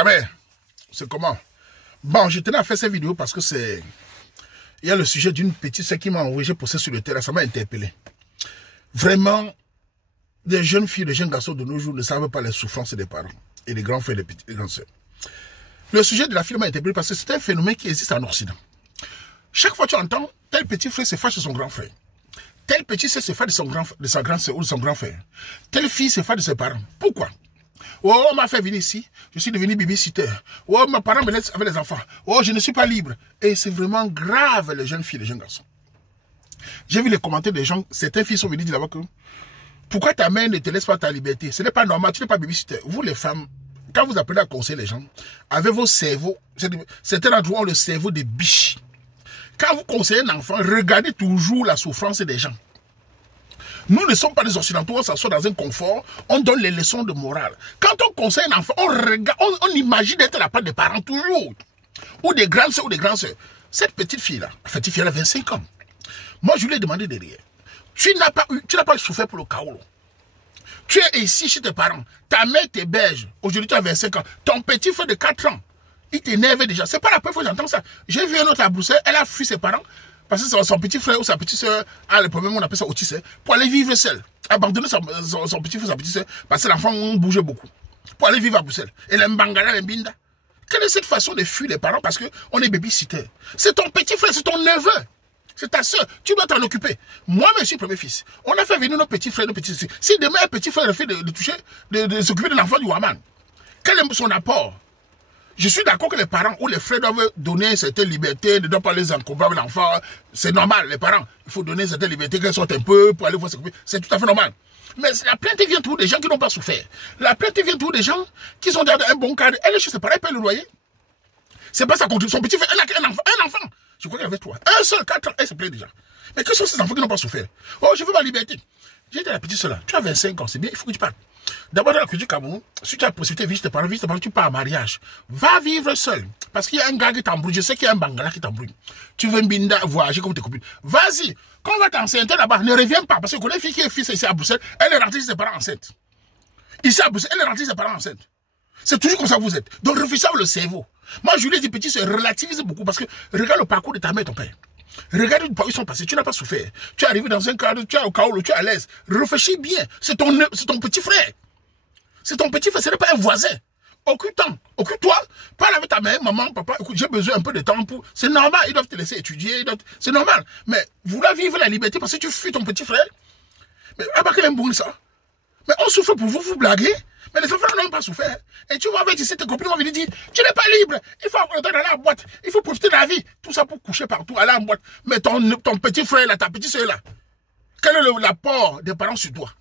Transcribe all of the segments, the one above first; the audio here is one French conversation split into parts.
Kamer, c'est comment? Bon, je tenais à faire cette vidéo parce que c'est... Il y a le sujet d'une petite sœur qui m'a envoyé, j'ai posté sur le terrain, ça m'a interpellé. Vraiment, des jeunes filles, des jeunes garçons de nos jours ne savent pas les souffrances des parents et des grands frères et des grandes sœurs. Le sujet de la fille m'a interpellé parce que c'est un phénomène qui existe en Occident. Chaque fois que tu entends, tel petit frère se fâche de son grand frère. Tel petit sœur se fâche de sa grande sœur ou de son grand frère. Telle fille se fâche de ses parents. Pourquoi? Oh, on m'a fait venir ici, je suis devenu babysitter. Oh, mes parents me laissent avec les enfants. Oh, je ne suis pas libre. Et c'est vraiment grave, les jeunes filles, les jeunes garçons. J'ai vu les commentaires des gens, certaines filles sont venues dire là-bas que pourquoi ta mère ne te laisse pas ta liberté? Ce n'est pas normal, tu n'es pas babysitter. Vous, les femmes, quand vous apprenez à conseiller les gens, avec vos cerveaux, certains d'entre vous ont le cerveau de biche. Quand vous conseillez un enfant, regardez toujours la souffrance des gens. Nous ne sommes pas des occidentaux, on s'assoit dans un confort, on donne les leçons de morale. Quand on conseille un enfant, on regarde, on imagine d'être la part des parents toujours. Ou des grandes soeurs ou des grands soeurs. Cette petite fille-là, elle a 25 ans. Moi, je lui ai demandé derrière. Tu n'as pas souffert pour le chaos. Tu es ici chez tes parents. Ta mère t'héberge. Aujourd'hui, tu as 25 ans. Ton petit frère de 4 ans, il t'énerve déjà. C'est pas la première fois que j'entends ça. J'ai vu un autre à Bruxelles, elle a fui ses parents. Parce que son petit frère ou sa petite soeur a le problème, on appelle ça autisme, pour aller vivre seul. Abandonner son petit frère, sa petite soeur, parce que l'enfant bougeait beaucoup. Pour aller vivre à Bruxelles. Et les Mbangala, les Mbinda. Quelle est cette façon de fuir les parents parce qu'on est babysitter? C'est ton petit frère, c'est ton neveu. C'est ta soeur, tu dois t'en occuper. Moi, je suis premier fils. On a fait venir nos petits frères, nos petites soeurs. Si demain un petit frère fait de toucher, de s'occuper de l'enfant du Waman, quel est son apport? Je suis d'accord que les parents ou les frères doivent donner certaines libertés, ne doivent pas les encombrer l'enfant. C'est normal, les parents. Il faut donner certaines libertés, qu'elles sortent un peu pour aller voir s'occuper. C'est tout à fait normal. Mais la plainte vient toujours des gens qui n'ont pas souffert. La plainte vient toujours des gens qui sont dans un bon cadre. Elle est chez ses parents, elle paye le loyer. C'est pas sa contribution. Son petit frère, elle a un enfant. Je crois qu'elle avait 3. Un seul, 4 ans, elle se plaît déjà. Mais que sont ces enfants qui n'ont pas souffert? Oh, je veux ma liberté. J'ai dit à la petite soeur là, tu as 25 ans, c'est bien, il faut que tu parles. D'abord, dans la culture du Cameroun, si tu as la possibilité de vivre chez tes parents, tu pars en mariage. Va vivre seul. Parce qu'il y a un gars qui t'embrouille. Je sais qu'il y a un Bangala qui t'embrouille. Tu veux un binda voyager comme tes copines. Vas-y. Quand on va t'enceinte là-bas, ne reviens pas. Parce que connais une fille qui est fille ici à Bruxelles, elle est rentrée chez ses parents enceintes. Ici à Bruxelles, elle est rentrée chez ses parents enceintes. C'est toujours comme ça que vous êtes. Donc, réfléchissez avec le cerveau. Moi, je lui ai dit, petit, se relativise beaucoup. Parce que regarde le parcours de ta mère et ton père. Regarde où ils sont passés, tu n'as pas souffert. Tu es arrivé dans un cadre, tu es au chaos, tu es à l'aise. Réfléchis bien, c'est ton petit frère. C'est ton petit frère, ce n'est pas un voisin. Occupe-toi. Parle avec ta mère, maman, papa, écoute, j'ai besoin un peu de temps pour... C'est normal, ils doivent te laisser étudier, c'est normal. Mais vouloir vivre la liberté parce que tu fuis ton petit frère. Mais pas qu'il aime bon ça. Mais on souffre pour vous, vous blaguez. Mais les enfants n'ont pas souffert. Et tu vas avec ici, tes copines vont venir dire, tu n'es pas libre. Il faut aller à la boîte. Il faut profiter de la vie. Tout ça pour coucher partout, aller en boîte. Mais ton petit frère là, ta petite soeur là, quel est l'apport des parents sur toi?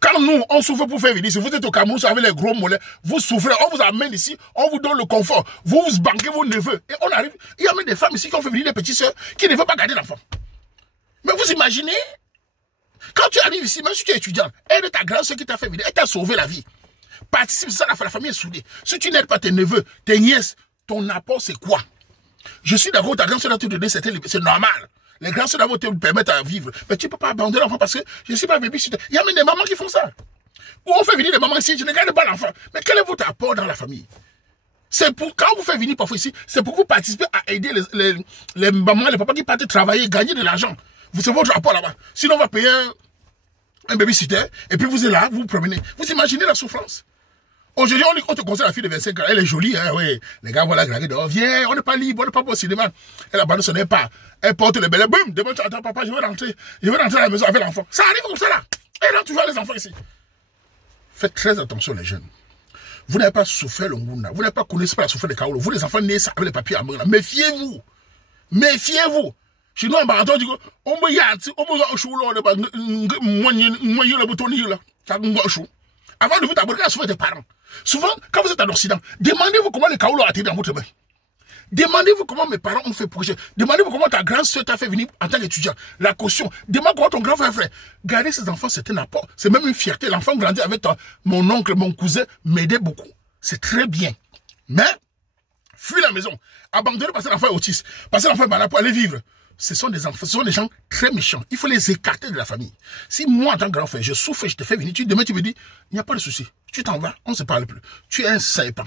Quand nous, on souffre pour faire venir, si vous êtes au Cameroun avec les gros mollets, vous souffrez, on vous amène ici, on vous donne le confort. Vous banquez vos neveux. Et on arrive, il y a même des femmes ici qui ont fait venir des petites soeurs qui ne veulent pas garder l'enfant. Mais vous imaginez? Quand tu arrives ici, même si tu es étudiant, elle est ta grande soeur qui t'a fait venir, elle t'a sauvé la vie. Participe, ça, la famille est soudée. Si tu n'aides pas tes neveux, tes nièces, ton apport, c'est quoi? Je suis d'accord, ta grande soeur doit te donner certaines libertés, c'est normal. Les grands soeurs doivent te permettre de vivre. Mais tu ne peux pas abandonner l'enfant parce que je ne suis pas babysitter. Il y a même des mamans qui font ça. Ou on fait venir des mamans ici, je ne garde pas l'enfant. Mais quel est votre apport dans la famille? C'est pour, quand vous faites venir parfois ici, c'est pour vous participer à aider les mamans, les papas qui partent travailler, gagner de l'argent. C'est votre rapport là-bas. Sinon, on va payer un babysitter, et puis vous êtes là, vous vous promenez. Vous imaginez la souffrance? Aujourd'hui, on te conseille la fille de 25 ans, elle est jolie, hein, oui. Les gars, voilà, viens, on n'est pas libre, on n'est pas au cinéma. Elle abandonne son pas. Elle porte le bébé, boum, demain tu attends, papa, je vais rentrer à la maison avec l'enfant. Ça arrive comme ça là. Elle rentre toujours les enfants ici. Faites très attention, les jeunes. Vous n'avez pas souffert le Ngunda, vous n'avez pas connu la souffrance de Kaolo. Vous, les enfants, nés avec les papiers à main. Méfiez-vous. Méfiez-vous. Chez nous, on va entendre, on me yati, on me chou, avant de vous aborder la souffrance des parents. Souvent, quand vous êtes en Occident, demandez-vous comment les Kaolo a été dans votre main. Demandez-vous comment mes parents ont fait projet. Demandez-vous comment ta grande soeur t'a fait venir en tant qu'étudiant. La caution. Demande comment ton grand frère. Garder ses enfants, c'est un apport. C'est même une fierté. L'enfant grandit avec mon oncle, mon cousin, m'aidait beaucoup. C'est très bien. Mais, fuis la maison. Abandonner parce que l'enfant est autiste. Parce que l'enfant est malade pour aller vivre. ce sont des enfants, ce sont des gens très méchants. Il faut les écarter de la famille. Si moi, en tant que grand frère, je souffre et je te fais venir, demain tu me dis, il n'y a pas de souci. Tu t'en vas, on ne se parle plus. Tu es un serpent.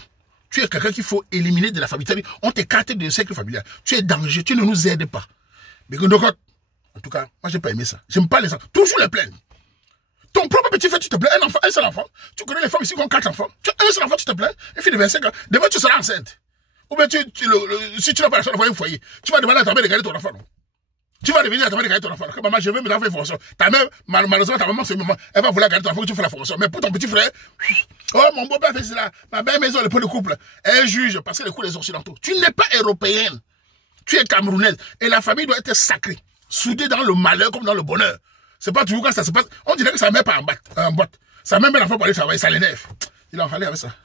Tu es quelqu'un qu'il faut éliminer de la famille. On t'écarte de cercle familial. Tu es dangereux, tu ne nous aides pas. Mais donc, en tout cas, moi, je n'ai pas aimé ça. J'aime pas les enfants. Toujours les plaindre. Ton propre petit frère, tu te plains. Un enfant, un seul enfant. Tu connais les femmes ici qui ont 4 enfants. Tu as un seul enfant, tu te plains. Une fille de 25 ans. Demain, tu seras enceinte. Ou bien, si tu n'as pas la chance d'avoir un foyer, tu vas demander à ta mère de garder ton enfant. Non? Tu vas revenir à ta mère de garder ton enfant. Maman, je veux me faire une formation. Ta mère, malheureusement, ta maman, c'est une maman. Elle va vouloir garder ton enfant que tu fais la formation. Mais pour ton petit frère, oh, mon beau-père fait cela. Ma belle maison, le point de couple. Elle juge parce que les coups des occidentaux. Tu n'es pas européenne. Tu es camerounaise. Et la famille doit être sacrée. Soudée dans le malheur comme dans le bonheur. C'est pas toujours quand ça se passe. On dirait que ça ne met pas en boîte. Sa mère met l'enfant pour aller travailler. Ça l'énerve. Il en fallait avec ça.